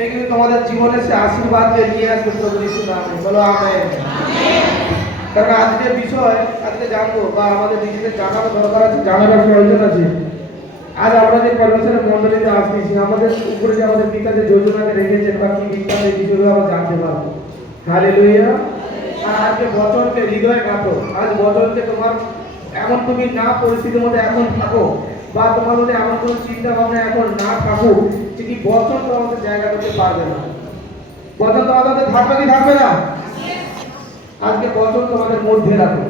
এই কিন্তু তোমাদের জীবনে সে আশীর্বাদকে নিয়ে আসবে প্রভু যিশুর নামে। বলো আমেন। কারণ আজকের বিষয় আজকে জানবো বা আমাদের নিজেদের জানার দরকার আছে, জানার প্রয়োজন আছে। আজ আমরা যে পরমেশ্বরের মন্ডলীতে আসতেছি, আমাদের উপরে যে আমাদের পিতা যে যোজনাকে রেখেছেন বা কি বিজ্ঞান এই বিষয়গুলো আমরা জানতে পারবো। হালেলুয়া। আর আজকে বচনকে হৃদয়ে কাটো। আজ বচনকে তোমার এমন তুমি না পরিস্থিতির মধ্যে এখন থাকো বা তোমার মধ্যে এমন কোনো চিন্তা ভাবনা এখন না থাকুক যে কি বচন তোমাদের জায়গা করতে পারবে না। বচন তোমাদের থাকবে কি থাকবে না? আজকে বচন তোমাদের মধ্যে রাখো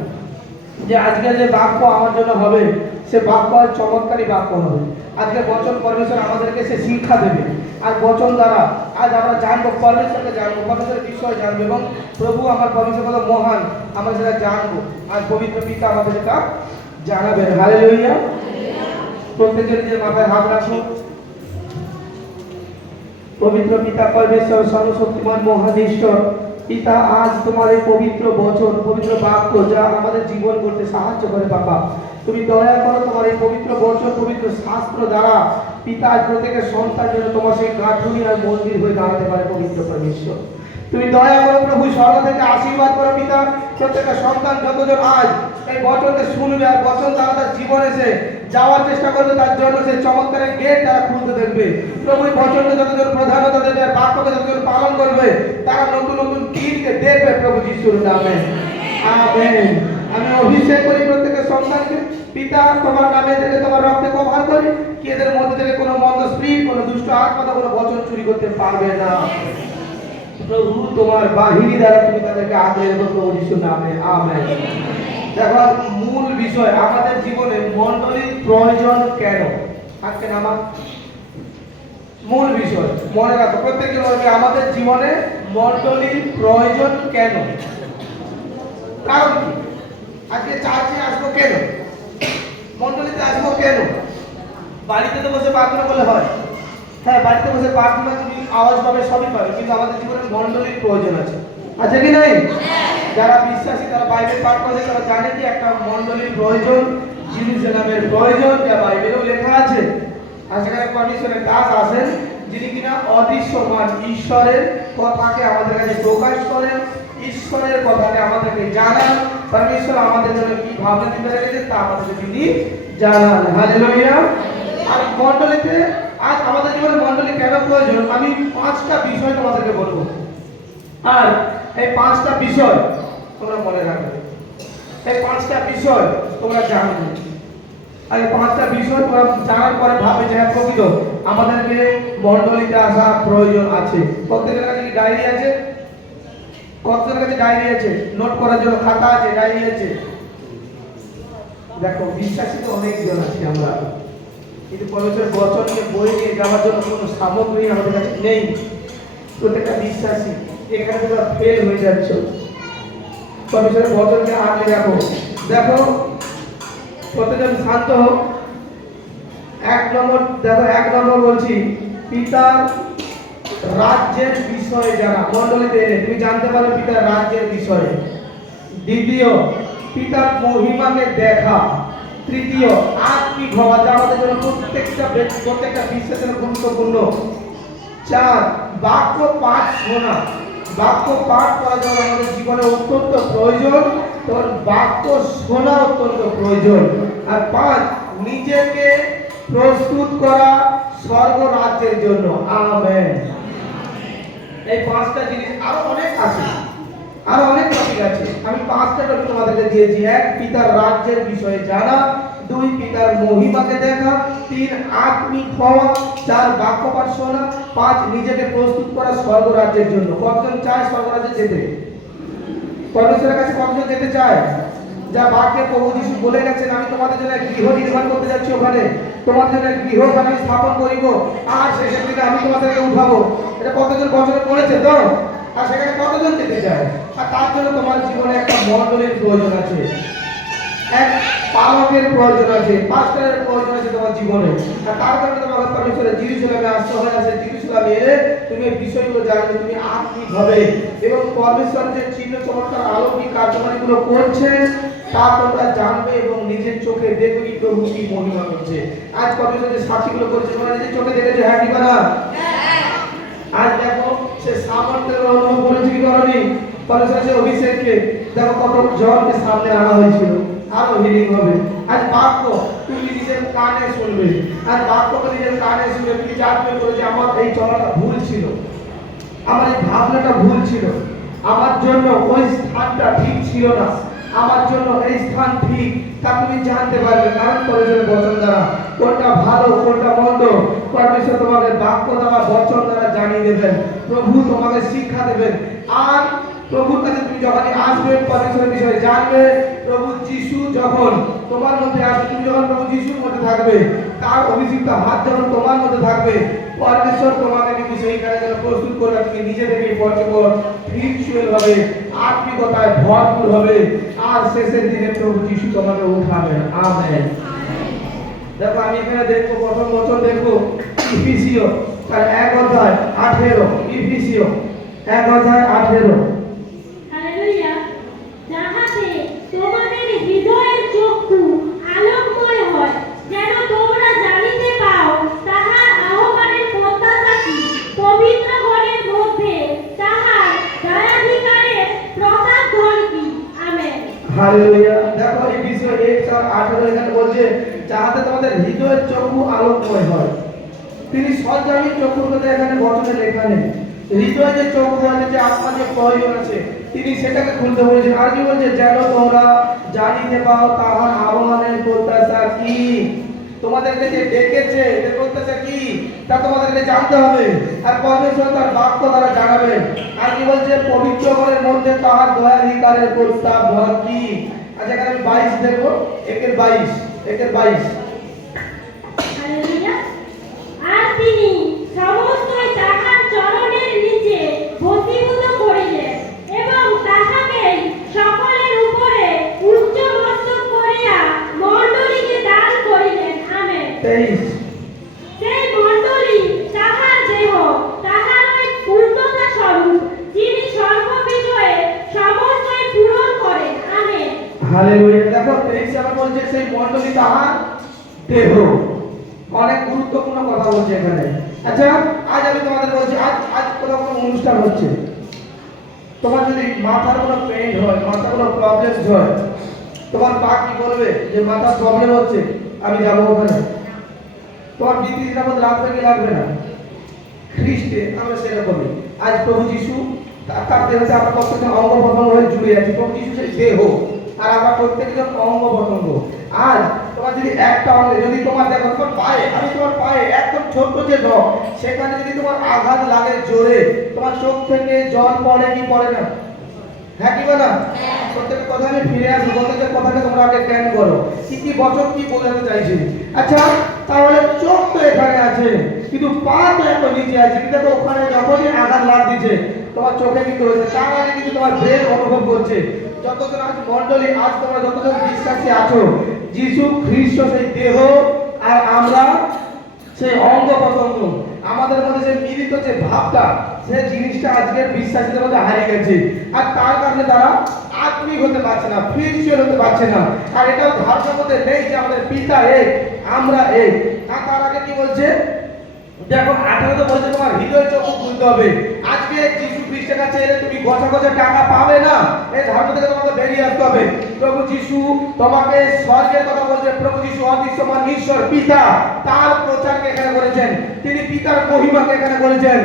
যে আজকে যে বাক্য আমার জন্য হবে সে বাক্য আর চমৎকারী বাক্য হবে। আজকে বচন পরমেশ্বর আমাদেরকে সে শিক্ষা দেবে। আর বচন দ্বারা আজ আমরা জানবো, পরমেশ্বরকে জানবো, পরমেশ্বরের বিষয় জানবো এবং প্রভু আমার পরমেশ্বর কত মহান আমরা সেটা জানবো। আজ পবিত্র পিতা আমাদের এটা জানাবেন। হালেলুয়া। প্রত্যেকের নিজের মাথায় হাত রাখো। পবিত্র পিতা পরমেশ্বর সর্বশক্তিমান মহান ঈশ্বর পিতা, আজ তোমার এই পবিত্র বচন, পবিত্র বাক্য যা আমাদের জীবন করতে সাহায্য করে বাবা, তুমি দয়া করো তোমার এই পবিত্র বচন, পবিত্র শাস্ত্র দ্বারা পিতা প্রত্যেকের সন্তান যেন তোমার সেই গাঁথুনি আর মন্দির হয়ে দাঁড়াতে পারে। পবিত্র পরমেশ্বর তুমি দয়া করো প্রভু, স্বর্গ থেকে আশীর্বাদ করো পিতা। প্রত্যেকটা সন্তান যতজন আজ এই বচনকে শুনবে আর বচন দ্বারা তার জীবনে সে যাওয়ার চেষ্টা করবে, তার জন্য সে চমৎকারের গেট তারা খুলতে দেখবে। প্রভু এই বচনকে যতজন প্রধানতা দেবে আর বাক্যকে যতজন পালন করবে তারা নতুন নতুন দিনকে দেখবে প্রভু যিশুর নামে। আমেন। আমি অভিষেক করি প্রত্যেকের সন্তানকে পিতা, তোমার নামে থেকে তোমার রক্তে কভার করি কি এদের মধ্যে থেকে কোনো মন্দ স্পিরিট, কোনো দুষ্ট আত্মা, কোনো বচন চুরি করতে পারবে না। প্রভু তোমার বাহিনী দ্বারা তুমি তাদেরকে আদরে রেখো প্রভু যিশুর নামে। আমেন। দেখো মূল বিষয় আমাদের জীবনে মণ্ডলীর প্রয়োজন কেন? আজকে আমার মূল বিষয় মনে রাখো, প্রত্যেককে বলবে আমাদের জীবনে মণ্ডলীর প্রয়োজন কেন, কারণ কি? আজকে চার্চে আসবো কেন? মণ্ডলীতে আসবো কেন? বাড়িতে তো বসে প্রার্থনা করলে হয়। হ্যাঁ, বাড়িতে বসে প্রার্থনা তুমি আওয়াজ পাবে, সবই পাবে, কিন্তু আমাদের জীবনে মণ্ডলীর প্রয়োজন আছে। আছে কি নাই? যারা বিশ্বাসী তারা বাইবেল পাঠ করে তারা জানে কি একটা মণ্ডলীর প্রয়োজন, জেরুজালেমের প্রয়োজন, যা বাইবেলেও লেখা আছে। আর সেখানে পরমেশ্বরের দাস আসেন যিনি কিনা অদৃশ্যমান ঈশ্বরের কথাকে আমাদের কাছে প্রকাশ করেন, ঈশ্বরের কথাকে আমাদেরকে জানান, পরমেশ্বর আমাদের জন্য কি ভাবনা চিন্তা রেখেছেন তা আমাদেরকে তিনি জানান। হালেলুয়া। আর মণ্ডলীতে আজ আমাদের জীবনে মণ্ডলী কেন প্রয়োজন আমি 5টা বিষয় তোমাদেরকে বলবো। আর এই 5টা বিষয় তোমরা মনে রাখবে, এই 5টা বিষয় তোমরা জানবে। আর এই 5টা বিষয় তোমরা জানার পরে ভাবে যে হ্যাঁ প্রকৃত আমাদেরকে মণ্ডলীতে আসা প্রয়োজন আছে। প্রত্যেকের কাছে কি ডায়েরি আছে? কতজনের কাছে ডায়েরি আছে? নোট করার জন্য খাতা আছে, ডায়েরি আছে? দেখো বিশ্বাসী তো অনেকজন আছে আমরা, কিন্তু পরমেশ্বরের বচনকে বই নিয়ে যাওয়ার জন্য কোনো সামগ্রী আমাদের কাছে নেই। প্রত্যেকটা বিশ্বাসী এখানে তোমরা ফেল হয়ে যাচ্ছ। পরমেশ্বরের বচনকে আগলে রাখো। দেখো প্রত্যেকজন শান্ত হোক। 1 নম্বর দেখো, 1 নম্বর বলছি পিতার রাজ্যের বিষয়ে জানা। মণ্ডলীতে এলে তুমি জানতে পারো পিতার রাজ্যের বিষয়ে। দ্বিতীয়, পিতার মহিমাকে দেখা। তৃতীয়, আত্মিক হওয়া, যা আমাদের জন্য প্রত্যেকটা বিশ্বাসের গুরুত্বপূর্ণ। 4, বাক্য পাঠ শোনা। বাক্য পাঠ করা যেমন আমাদের জীবনে অত্যন্ত প্রয়োজন, তোর বাক্য শোনা অত্যন্ত প্রয়োজন। আর 5, নিজেকে প্রস্তুত করা স্বর্গ রাজ্যের জন্য। আমেন। এই 5টা জিনিস, আরো অনেক আছে, আরো অনেক টপিক আছে, আমি 5টা টপিক তোমাদেরকে দিয়েছি। 1, পিতার রাজ্যের বিষয়ে জানা। 2, পিতার মহিমাকে দেখা। 3, আত্মিক হওয়া। 4, বাক্য পাঠ শোনা। 5, নিজেকে প্রস্তুত করা স্বর্গ রাজ্যের জন্য। কতজন চায় স্বর্গ রাজ্যে যেতে? পরমেশ্বরের কাছে কতজন যেতে চায়? যা বাক্যে প্রভু যিশু বলে গেছেন আমি তোমাদের জন্য এক গৃহ নির্মাণ করতে যাচ্ছি, ওখানে তোমাদের জন্য এক গৃহ আমি স্থাপন করিব, আর শেষের দিনে আমি তোমাদেরকে উঠাবো। এটা কতজন বছরে পড়েছে তো? আর সেখানে কতজন যেতে চায়? আর তার জন্য তোমার জীবনে একটা মণ্ডলীর প্রয়োজন আছে, এক পালকের প্রয়োজন আছে, পাস্টরের প্রয়োজন আছে তোমার জীবনে। আর তার কারণে তোমাকে পরমেশ্বরের জেরুজালেমে আসতে হয়। আছে জেরুজালেমে এলে তুমি এই বিষয়গুলো জানবে, তুমি আত্মিক হবে এবং পরমেশ্বর যে চিহ্ন চমৎকার অলৌকিক কার্যকারীগুলো করছেন তা তোমরা জানবে এবং নিজের চোখে দেখবে কি প্রভু কি মহিমা করছে। আজ পরমেশ্বর যে সাক্ষীগুলো করেছে তোমরা নিজের চোখে দেখেছো? হ্যাঁ কি না? আজ জননী পরমেশ্বরের অভিষেককে দেখো কত জনকে সামনে আনা হয়েছিল, আরো হিলিং হবে। আজ বাক্য তুমি নিজের কানে শুনবে, আর বাক্যকে নিজের কানে শুনে তুমি জানবে করে যে আমার এই চলাটা ভুল ছিল, আমার এই ভাবনাটা ভুল ছিল, আমার জন্য ওই স্থানটা ঠিক ছিল না, আমার জন্য এই স্থান ঠিক, তা তুমি জানতে পারবে। কারণ পরমেশ্বরের বচন দ্বারা কোনটা ভালো কোনটা মন্দ পরমেশ্বর তোমাকে বাক্য দ্বারা বচন দ্বারা জানিয়ে দেবেন, প্রভু তোমাকে শিক্ষা দেবেন। আর প্রভুর কাছে তুমি যখনই আসবে পরমেশ্বরের বিষয়ে জানবে, প্রভু যিশু যখন তোমার মধ্যে আসবে, তুমি যখন প্রভু যিশুর মধ্যে থাকবে, তার অভিষিক্ত হাত যখন তোমার মধ্যে থাকবে, পরমেশ্বর তোমাকে কিন্তু সেই কাজের জন্য প্রস্তুত করে তুমি নিজে থেকে পর্যটন স্পিরিচুয়াল হবে, আত্মিকতায় ভরপুর হবে, আর শেষের দিনে প্রভু যিশু তোমাকে উঠাবেন। আমেন। দেখো আমি এখানে দেখবো প্রথম বচন দেখবো ইফিসীয় তার 1:18, ইফিসীয় 1:18। হালেলুয়া। যাহাতে তোমাদের হৃদয়ের চক্ষু আলোকময় হয়, যেন তোমরা জানিতে পাও তাহার আহ্বানের প্রত্যাশা কি, পবিত্রগণের মধ্যে তাহার দয়াধিকারের প্রতাপ ধন কি। আমেন। হালেলুয়া। দেখো ইফিসীয় 1:18 এখানে বলছে যাহাতে তোমাদের হৃদয়ের চক্ষু আলোকময় হয়। তিনি সজ্জামিন চক্ষুর কথা এখানে বচনে লেখা নেই। হৃদয় যে চক্ষু আছে, যে আত্মা যে প্রয়োজন আছে, তিনি সেটাকে খুলতে বলেছেন। আর কি বলছে, যেন তোমরা জানিতে পাও তাহার আহ্বানের প্রত্যাশা কি। তোমাদেরকে যে ডেকেছে এর প্রত্যাশা কি তা তোমাদেরকে জানতে হবে, আর পরমেশ্বর তার বাক্য দ্বারা জানাবেন। আর কি বলছে, পবিত্রগণের মধ্যে তাহার দয়াধিকারের প্রস্তাব ধর কি। আচ্ছা এখানে আমি 22 দেখবো, 1:22। হালেলুয়া। আর তিনি সমস্তই তাহার চরণের নিচে বশীভূত করিলেন, এবং তাহাকে সকলের উপরে উচ্চ মস্তক করিয়া মণ্ডলীকে দান করিলেন। আমেন। 23। সেই মণ্ডলী তাহার দেহ, তাহারই পূর্ণতা স্বরূপ, যিনি সর্ববিষয়ে সমস্তই পূরণ করেন। আমেন। হালেলুয়া। দেখো 23 আবার বলছে সেই মণ্ডলী তাহার দেহ। অনেক গুরুত্বপূর্ণ কথা বলছে এখানে। আচ্ছা আজ আমি তোমাদের বলছি, আজ কোনো অনুষ্ঠান হচ্ছে, তোমার যদি মাথার কোনো পেইন হয়, মাথার কোনো প্রবলেম হয়, তোমার পা কি বলবে যে মাথার প্রবলেম হচ্ছে, আমি যাবো ওখানে? তোমার বিদ্যুৎটা মধ্যে লাগবে কি লাগবে না? খ্রিস্টে আমরা সেরকমই। আজ প্রভু যিশু তার দেহতে আমরা প্রত্যেকটা অঙ্গ প্রত্যঙ্গ হয়ে জুড়ে আছি। প্রভু যিশু সেই দেহ, আর আমরা প্রত্যেকজন অঙ্গ প্রত্যঙ্গ। আজ তোমার যদি একটা অঙ্গে, যদি তোমার দেখো তোমার পায়ে, আমি তোমার পায়ে একদম ছোট্ট যে নখ, সেখানে যদি তোমার আঘাত লাগে জোরে, তোমার চোখ থেকে জল পড়ে কি পড়ে না? হ্যাঁ কি বলা? প্রত্যেকটা কথা আমি ফিরে আসবো, প্রত্যেকটা কথাকে তোমরা আগে জ্ঞান করো কি বচন কি বোঝাতে চাইছি। আচ্ছা তাহলে চোখ তো এখানে আছে, কিন্তু পা তো এত নিচে আছে, কিন্তু দেখো ওখানে যখনই আঘাত লাগ দিচ্ছে তোমার চোখে কিন্তু হয়েছে, তার আগে কিন্তু তোমার ব্রেন অনুভব করছে। যতজন আজ মণ্ডলী, আজ তোমরা যতজন বিশ্বাসী আছো, যিশু খ্রিস্ট সেই দেহ, আর আমরা সেই অঙ্গ প্রত্যঙ্গ, আমাদের মধ্যে যে মিলিত যে ভাবটা, সে জিনিসটা আজকের বিশ্বাসীদের মধ্যে হারিয়ে গেছে। আর তার কারণে তারা আত্মিক হতে পারছে না, স্পিরিচুয়াল হতে পারছে না। আর এটাও ধারণার মধ্যে নেই যে আমাদের পিতা এক, আমরা এক। আর তার আগে কি বলছে, দেখো 18 বলছে তোমার হৃদয় চক্ষু খুলতে হবে। আজকে যিশু খ্রিস্টের কাছে এলে তুমি গছা গছা টাকা পাবে না, এই ধারণা থেকে তোমাকে বেরিয়ে আসতে হবে। প্রভু যিশু তোমাকে স্বর্গের কথা বলছে। প্রভু যিশু অদৃশ্যমান ঈশ্বর পিতা, তার প্রচারকে এখানে করেছেন, তিনি পিতার মহিমাকে এখানে করেছেন।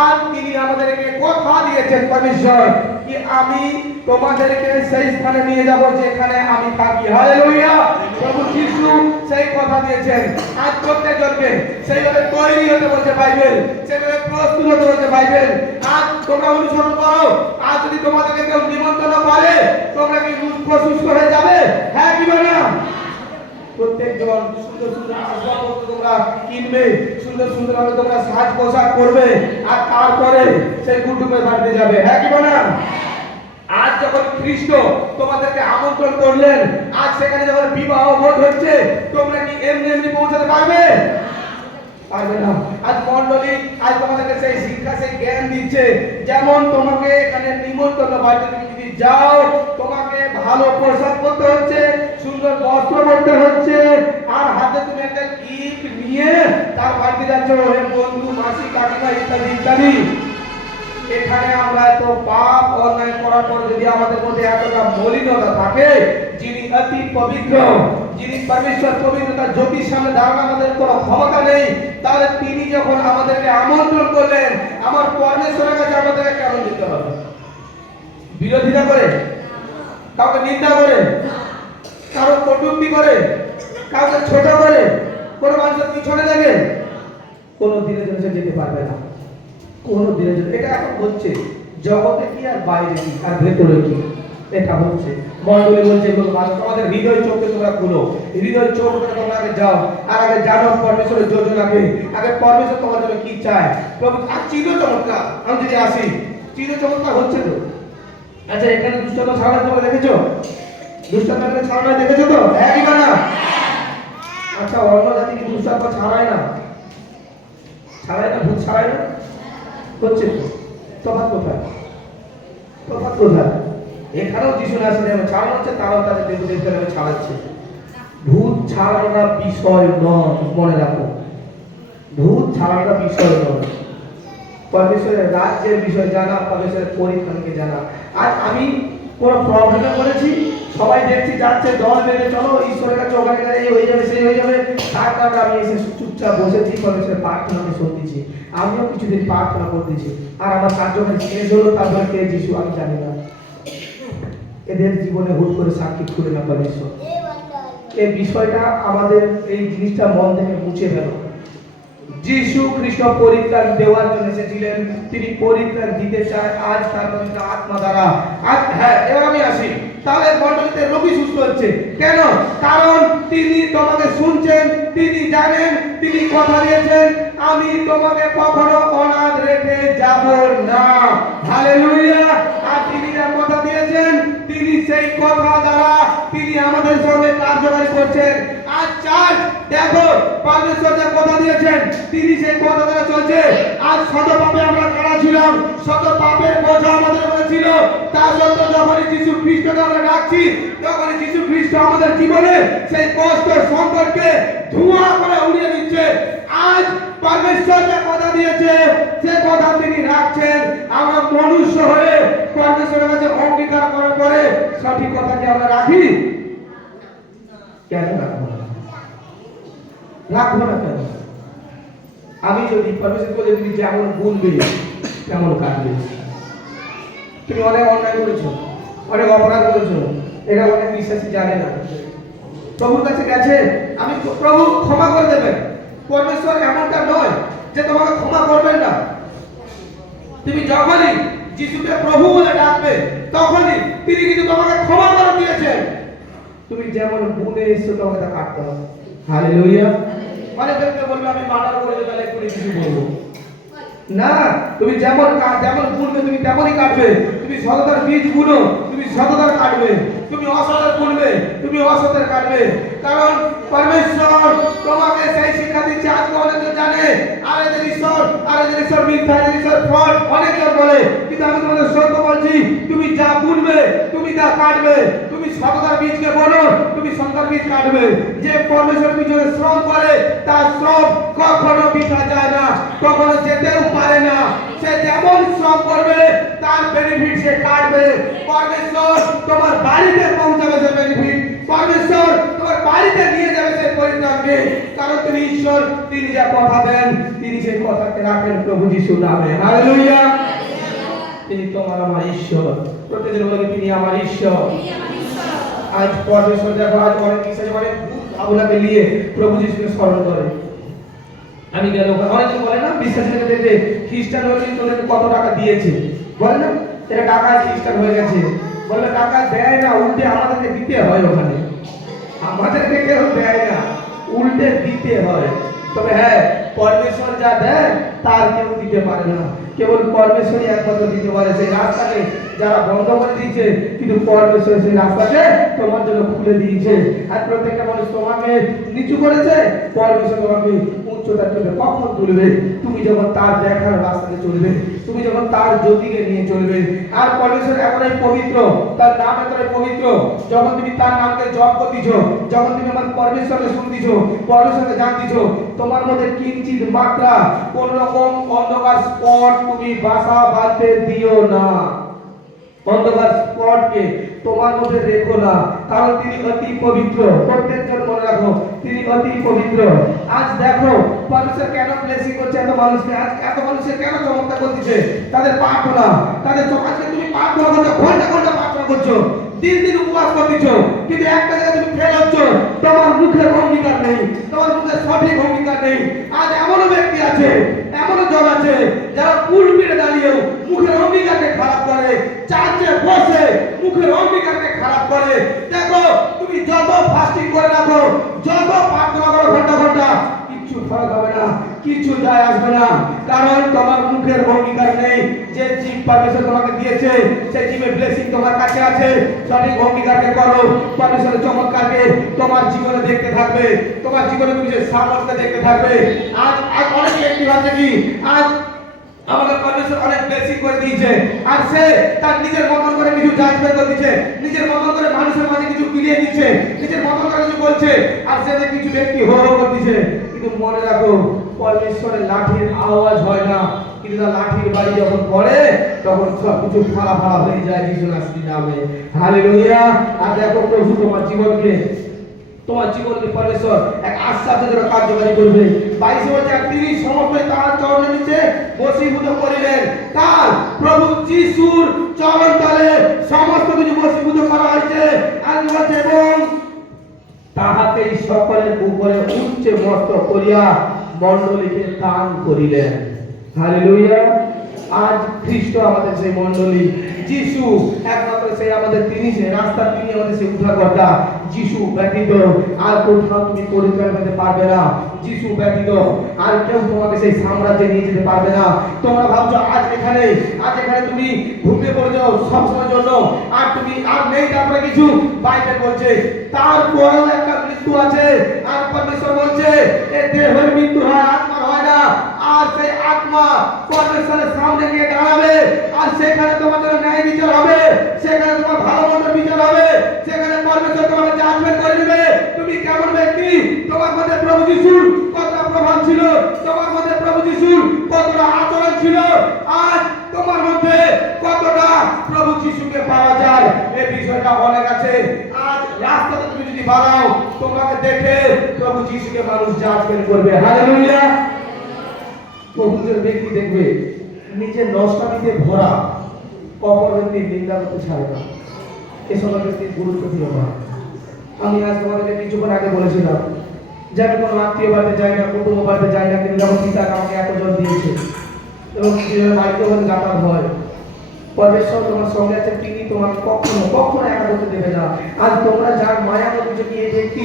আর তিনি আমাদেরকে কথা দিয়েছেন পরমেশ্বর কি আমি তোমাদেরকে সেই স্থানে নিয়ে যাব যেখানে আমি থাকি। হালেলুয়া। প্রভু যিশু সেই কথা দিয়েছেন। আজ প্রত্যেকজনকে সেইভাবে তৈরি হতে বলছে বাইবেল, সেইভাবে প্রস্তুত হতে বলছে বাইবেল। আজ তোমরা অনুসরণ করো। আজ যদি তোমাদেরকে কেউ নিমন্ত্রণ করে, তোমরা কি শুষ্ক হয়ে যাবে? হ্যাঁ কি না? প্রত্যেকজন সুন্দর সুন্দর আসবাবপত্র তোমরা কিনবে, সুন্দর সুন্দর ভাবে তোমরা সাজ পোশাক করবে, আর তারপরে সেই কুটুম্বের বাড়িতে যাবে। হ্যাঁ কি না? আজ যখন খ্রিস্ট তোমাদেরকে আমন্ত্রণ করলেন, আজ সেখানে যখন বিবাহ ভোজ হচ্ছে, তোমরা কি এমনি এমনি পৌঁছাতে পারবে? পারবে না। আজ মণ্ডলী আজ তোমাদেরকে সেই শিক্ষা, সেই জ্ঞান দিচ্ছে। যেমন তোমাকে এখানে নিমন্ত্রণ বাড়িতে তুমি যদি যাও, তোমাকে ভালো পোশাক পরতে হচ্ছে, সুন্দর বস্ত্র পরতে হচ্ছে, আর হাতে তুমি একটা গিফট নিয়ে তার বাড়িতে যাচ্ছ, হে বন্ধু, মাসি, কাকিমা ইত্যাদি ইত্যাদি। এখানে আমরা এত পাপ অন্যায় করার পর যদি আমাদের মধ্যে এতটা মলিনতা থাকে, যিনি অতি পবিত্র, যিনি পরমেশ্বর পবিত্রতা জ্যোতির সামনে দাঁড়ানো আমাদের কোনো ক্ষমতা নেই, তাহলে তিনি যখন আমাদেরকে আমন্ত্রণ করলেন, আমার পরমেশ্বরের কাছে আমাদেরকে কেমন দিতে হবে? বিরোধিতা করে, কাউকে নিন্দা করে, কারো কটূক্তি করে, কাউকে ছোট করে, কোনো মানুষের পিছনে লেগে কোনো দিনের জন্য সে যেতে পারবে না। কোনো দিনের জন্য এটা এখন হচ্ছে জগতে কি আর বাইরে কি আর ভেতরে কি, এটা হচ্ছে। মন্ডলী বলছে তোমাদের হৃদয় চোখে তোমরা খুলো, হৃদয় চোখ করে তোমরা আগে যাও, আর আগে জানো পরমেশ্বরের যোজনাকে, আগে পরমেশ্বর তোমার জন্য কি চায়। প্রভু আর চির চমৎকার, আমি যদি আসি চির চমৎকার হচ্ছে তো। আচ্ছা এখানে দুষ্টতা ছাড়া তোমরা দেখেছো? দুষ্টতা ছাড়া দেখেছো তো? হ্যাঁ কি না? আচ্ছা অন্য জাতি কি দুষ্টতা ছাড়ায় না? ছাড়ায় না? ভূত ছাড়ায় না? হচ্ছে তো। তফাৎ কোথায়? তফাৎ কোথায়? এখানেও যিশু আসলে ছাড়ানো হচ্ছে, তারাও তাদের দেবদেবদের নামে ছাড়াচ্ছে। ভূত ছাড়ানোটা বিষয় নয়, মনে রাখো। ভূত ছাড়ানোটা বিষয় নয়, পরমেশ্বরের রাজ্যের বিষয় জানা, পরমেশ্বরের পরীক্ষাকে জানা। আর আমি কোনো প্রবলেমে বলেছি, সবাই দেখছি যাচ্ছে দল বেঁধে, চলো ঈশ্বরের কাছে ওখানে গেলে এই হয়ে যাবে সেই হয়ে যাবে, তার কারণে আমি এসে চুপচাপ বসেছি, পরমেশ্বরের প্রার্থনা আমি শুনতেছি, আমিও কিছুদিন প্রার্থনা করতেছি, আর আমার কার্যক্রম শেষ হলো, তারপর কে যিশু আমি জানি না। এদের জীবনে হুট করে সাক্ষী খুলে না পরমেশ্বর। এই বিষয়টা আমাদের এই জিনিসটা মন থেকে মুছে ফেলো। যিশু খ্রিস্ট পরিত্রাণ দেওয়ার জন্য এসেছিলেন, তিনি পরিত্রাণ দিতে চায় আজ তার পবিত্র আত্মা দ্বারা। আজ হ্যাঁ, এবার আমি আসি, তাহলে মণ্ডলীতে রোগী সুস্থ হচ্ছে কেন? কারণ তিনি তোমাকে শুনছেন, তিনি জানেন, তিনি কথা দিয়েছেন, আমি তোমাকে কখনো অনাথ রেখে যাব না। হালেলুয়া। আর তিনি যা কথা দিয়েছেন, তিনি সেই কথা দ্বারা তিনি আমাদের সঙ্গে কার্যকারী করছেন। আজ চার্চ দেখো, পরমেশ্বর যা কথা দিয়েছেন তিনি সেই কথা দ্বারা চলছে। আজ শত পাপে আমরা কারা ছিলাম, শত পাপের বোঝা আমাদের উপরে ছিল, তা সত্ত্বেও যখন যিশু খ্রিস্টকে আমরা ডাকছি, তখন যিশু খ্রিস্ট আমাদের জীবনে সেই কষ্ট সংকটকে ধোঁয়া করে উড়িয়ে দিচ্ছে। আজ পরমেশ্বর যা কথা দিয়েছে সে কথা তিনি রাখছেন। আমরা মনুষ্য হয়ে পরমেশ্বরের কাছে অঙ্গীকার করার পরে সঠিক কথাকে আমরা রাখি কেন? রাখবো না কেন? আমি যদি পরমেশ্বর বলে তুমি যেমন বলবে তেমন কাটবে। তুমি অনেক অন্যায় করেছো, অনেক অপরাধ করেছো, এটা অনেক বিশ্বাসী জানে না। প্রভুর কাছে গেছে, আমি প্রভু ক্ষমা করে দেবেন। পরমেশ্বর এমনটা নয় যে তোমাকে ক্ষমা করবেন না। তুমি যখনই যিশুকে প্রভু বলে ডাকবে, তখনই তিনি কিন্তু তোমাকে ক্ষমা করে দিয়েছেন। তুমি যেমন গুণে এসছো তোমাকে তা কাটতে হবে। হালেলুয়া। মানে ব্যক্তি বলবে আমি মার্ডার করেছি, তাহলে একটু কিছু বলবো না। তুমি যেমন বুনবে তুমি তেমনই কাটবে। তুমি সততার বীজ বুনো, তুমি সততার কাটবে। তুমি অসতের বুনবে, তুমি অসতের কাটবে। কারণ পরমেশ্বর তোমাকে সেই শিক্ষা দিচ্ছে। আজকে অনেকে জানে আর এদের ঈশ্বর মিথ্যা, এদের ঈশ্বর ফ্রড, অনেকে বলে, কিন্তু আমি তোমাদের সত্য বলছি, তুমি যা বুনবে তুমি তা কাটবে। তুমি সততার বীজকে বোনো, তুমি সততার বীজ কাটবে। যে পরমেশ্বর পিছনে শ্রম করে তার শ্রম কখনো বৃথা যায় না, কখনো যেতেও পারে না। সে যেমন শ্রম করবে তার বেনিফিট সে কাটবে। পরমেশ্বর তোমার বাড়িতে পৌঁছাবে সে বেনিফিট, পরমেশ্বর তোমার বাড়িতে নিয়ে যাবে সে পরিত্রাণকে। কারণ তিনি ঈশ্বর, তিনি যা কথা দেন তিনি সেই কথাকে রাখেন প্রভু যিশুর নামে। হালেলুয়া। তিনি তোমার আমার ঈশ্বর। প্রত্যেকজন বলে তিনি আমার ঈশ্বর। আজ পরমেশ্বর দেখো, আজ অনেক বিশ্বাসী অনেক ভাবনাকে নিয়ে প্রভু যিশুকে স্মরণ করে। আমি গেল অনেকে বলে না, বিশ্বাসীকে দেখে খ্রিস্টান হয়ে তোদের কত টাকা দিয়েছে, বলে না এটা টাকা খ্রিস্টান হয়ে গেছে। বলে টাকা দেয় না, উল্টে আমাদেরকে দিতে হয়। ওখানে আমাদেরকে কেউ দেয় না, উল্টে দিতে হয়। তবে হ্যাঁ, পরমেশ্বর যা দেয় তার কেউ দিতে পারে না, কেবল পরমেশ্বরই একমাত্র দিতে পারে। সেই রাস্তাকে যারা বন্ধ করে দিয়েছে, কিন্তু পরমেশ্বর সেই রাস্তাকে তোমার জন্য খুলে দিয়েছে। আর প্রত্যেকটা মানুষ তোমাকে নিচু করেছে, পরমেশ্বর তোমাকে উচ্চতার জন্য কখন তুলবে? তুমি যখন তার দেখার রাস্তাতে চলবে, তুমি যখন তার জ্যোতিকে নিয়ে চলবে। আর পরমেশ্বর এমনই পবিত্র, তার নাম এতটাই পবিত্র, যখন তুমি তার নামকে জপ করতেছ, যখন তুমি আমার পরমেশ্বরকে শুনতেছ, পরমেশ্বরকে জানতেছ, তোমার মধ্যে কিঞ্চিত মাত্রা কোন রকম অন্ধকার স্পট তুমি বাসা বাঁধতে দিও না। অন্ধকার স্পটকে তোমার মধ্যে রেখো না, কারণ তিনি অতি পবিত্র। প্রত্যেকজন মনে রাখো, তিনি অতি পবিত্র। আজ দেখো পরমেশ্বর কেন ব্লেসিং করছে এত মানুষকে, আজ এত মানুষের কেন চমৎকার করতেছে, তাদের প্রার্থনা, তাদের আজকে তুমি প্রার্থনা করছো, ঘন্টা ঘন্টা প্রার্থনা করছো, দিন দিন উপবাস করতেছো, কিন্তু একটা জায়গায় তুমি ফেল হচ্ছ, তোমার মুখের অঙ্গীকার নেই, তোমার মুখের সঠিক অঙ্গীকার নেই। আজ এমনও ব্যক্তি আছে, এমনও জন আছে যারা পুলপিটে দাঁড়িয়েও মুখের অঙ্গীকারকে খারাপ করে, চার্চে বসে মুখের অঙ্গীকারকে খারাপ করে। দেখো তুমি যত ফাস্টিং করে রাখো, যত প্রার্থনা করো ঘন্টা ঘন্টা, কিচ্ছু ফরক হবে না, কিছু যায় আসবে না, কারণ তোমার মুখের অঙ্গীকার নেই। যে জীব পরমেশ্বর তোমাকে দিয়েছে, সেই জীবের ব্লেসিং তোমার কাছে আছে। সঠিক অঙ্গীকারকে করো, পরমেশ্বরের চমৎকারকে তোমার জীবনে দেখতে থাকবে, তোমার জীবনে তুমি যে সামর্থ্য দেখতে থাকবে। আজ আজ অনেক ব্যক্তি ভাবছে কি, আজ আমাকে পরমেশ্বর অনেক ব্লেসিং করে দিয়েছে, আর সে তার নিজের মতন করে কিছু জাজমেন্ট করে দিচ্ছে, নিজের মতন করে মানুষের মাঝে কিছু মিলিয়ে দিচ্ছে, নিজের মতন করে কিছু বলছে, আর সে কিছু ব্যক্তি হো হো করে দিচ্ছে। কিন্তু মনে রাখো, পরমেশ্বরের লাঠির আওয়াজ হয় না, কিন্তু তার লাঠির বাড়ি যখন পড়ে তখন সব কিছু ফালা ফালা হয়ে যায় যিশু নাসির নামে। হালেলুয়া। আর দেখো প্রভু তোমার জীবনকে পরমেশ্বর এক আশ্চর্যজনক কার্যকারী করবে। 22 বলছে, তিনি সমস্ত তার চরণের নিচে বসীভূত করিলেন। তার প্রভু যিশুর চরণ তলে সমস্ত কিছু বসীভূত করা হয়েছে। আর বলছে, এবং তাহাতেই সকলের উপরে উচ্চ মস্তক করিয়া মণ্ডলীকে দান করিলেন। হালেলুয়া। আজ খ্রিস্ট আমাদের সেই মণ্ডলী, যিশু একমাত্র সেই আমাদের, তিনি যে রাস্তা, তিনি আমাদের সেই উদ্ধারকর্তা। যিশু ব্যতীত আর কোথাও তুমি পরিত্রাণ পেতে পারবে না, যিশু ব্যতীত আর কেউ তোমাকে সেই সাম্রাজ্যে নিয়ে যেতে পারবে না। তোমরা ভাবছো আজ এখানে তুমি ঘুমিয়ে পড়েছো সবসময়ের জন্য, আর তুমি আর নেই, তারপরে কিছু বাইবেল বলছে তারপরেও একটা মৃত্যু আছে। আর পরমেশ্বর বলছে এ দেহের মৃত্যু হয়, আত্মার হয় না। আর সেই আত্মা পরমেশ্বরের সামনে গিয়ে দাঁড়াবে, আর সেখানে তোমার জন্য ন্যায় বিচার হবে, সেখানে তোমার ভালো মন্দ বিচার হবে, সেখানে পরমেশ্বর তোমাকে জাজমেন্ট করে দেবে। তুমি কেমন ব্যক্তি, তোমার মধ্যে প্রভু যিশুর কতটা প্রভাব ছিল, তোমার মধ্যে প্রভু যিশুর কতটা আচরণ ছিল, আজ তোমার মধ্যে কতটা প্রভু যিশুকে পাওয়া যায়, এই বিষয়টা অনেক আছে। আজ রাস্তাতে তুমি যদি বাড়াও, তোমাকে দেখে প্রভু যিশুকে মানুষ জাজমেন্ট করবে। হালেলুয়া। প্রভুদের ব্যক্তি দেখবে নিজের নষ্টামিতে ভরা, অপর ব্যক্তির নিন্দা করতে ছাড়ে না, এসব ব্যক্তির গুরুত্ব দিল না। আমি আজ তোমাদেরকে কিছুক্ষণ আগে বলেছিলাম যে আমি কোনো আত্মীয় বাড়িতে যাই না, কুটুম্ব বাড়িতে যাই না, কিন্তু যখন পিতা আমাকে এতজন দিয়েছে এবং নিজের বাড়িতে হলে যাতায়াত হয়, পরমেশ্বর তোমার সঙ্গে আছে, তিনি তোমাকে কখনো কখনো একা করতে দেবে না। আর তোমরা যার মায়া করছো কি এই ব্যক্তি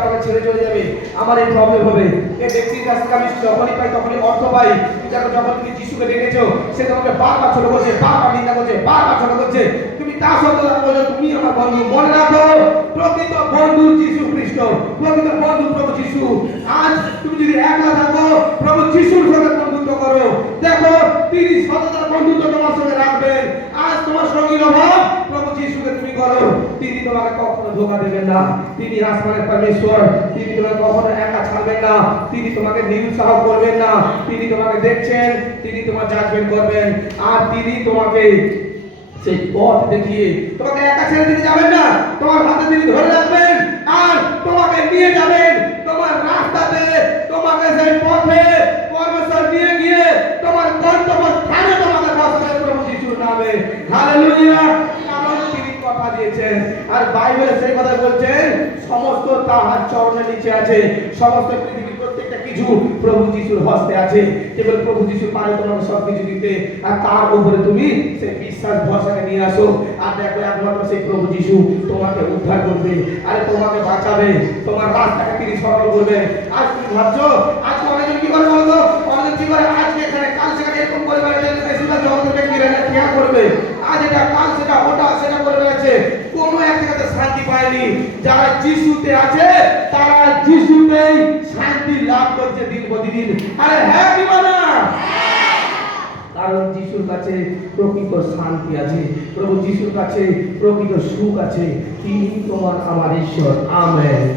আমাকে ছেড়ে চলে যাবে, আমার এই প্রবলেম হবে, এই ব্যক্তির কাছ থেকে আমি যখনই পাই তখনই অর্থ পাই। দেখো যখন তুমি যিশুকে দেখেছো, সে তোমাকে বারবার ছোট করছে, বারবার নিন্দা করছে, বারবার ছোট করছে, তুমি তার সঙ্গে বলছো তুমি আমার বন্ধু। মনে রাখো, প্রকৃত বন্ধু যিশু খ্রিস্ট, প্রকৃত বন্ধু প্রভু যিশু। আজ তুমি যদি একলা থাকো, প্রভু যিশুর সঙ্গে বন্ধুত্ব করো, দেখো তিনি সততার বন্ধুত্ব তোমার সঙ্গে রাখবেন। আজ তোমার সঙ্গীর অভাব, প্রভু যিশুকে তুমি করো, তিনি তোমাকে কখনো ধোঁকা দেবেন না। তিনি আসমানের পরমেশ্বর, তিনি তোমাকে কখনো একা ছাড়বেন না, তিনি তোমাকে নিরুৎসাহ করবেন না, তিনি তোমাকে দেখছেন, তিনি তোমার জাজমেন্ট করবেন, আর তিনি তোমাকে সেই পথ দেখিয়ে তোমাকে একা ছেড়ে দিতে যাবেন না, তোমার হাতে তিনি ধরে রাখবেন আর তোমাকে নিয়ে যাবেন তোমার রাস্তাতে, তোমাকে সেই পথে পরমেশ্বর নিয়ে গিয়ে তোমার গন্তব্যস্থানে তোমাকে বসাবেন প্রভু যিশুর নামে। হালেলুয়া। কারণ তিনি কথা দিয়েছেন, আর বাইবেলে সেই কথা বলছেন সমস্ত তাহার চরণের নিচে আছে, সমস্ত পৃথিবীর প্রত্যেকটা কিছু প্রভু যিশুর হস্তে আছে। কেবল প্রভু যিশু পারে তোমাকে সবকিছু দিতে, আর তার উপরে তুমি সেই বিশ্বাস ভরসাকে নিয়ে আসো। আর দেখো একমাত্র সেই প্রভু যিশু তোমাকে উদ্ধার করবে, আর তোমাকে বাঁচাবে, তোমার রাস্তাকে তিনি সরল করবে। আজ তুমি ভাবছো আজ অনেকজন কি করে বলতো, অনেকজন কি করে আজকে এখানে কাল সেখানে এরকম করে বেড়াচ্ছে, বেশিরভাগ জগতের ব্যক্তিরা খেয়াল করবে, আজ এটা কাল সেটা ওটা সেটা করে বেড়াচ্ছে, কোনো এক জায়গাতে শান্তি পায়নি। যারা যিশুতে আছে তারা যিশুতেই শান্তি লাভ করছে দিন প্রতিদিন। আরে হ্যাঁ কি বলে, কারণ যিশুর কাছে প্রকৃত শান্তি আছে, প্রভু যিশুর কাছে প্রকৃত সুখ আছে। তিনি তোমার আমার ঈশ্বর। আমেন।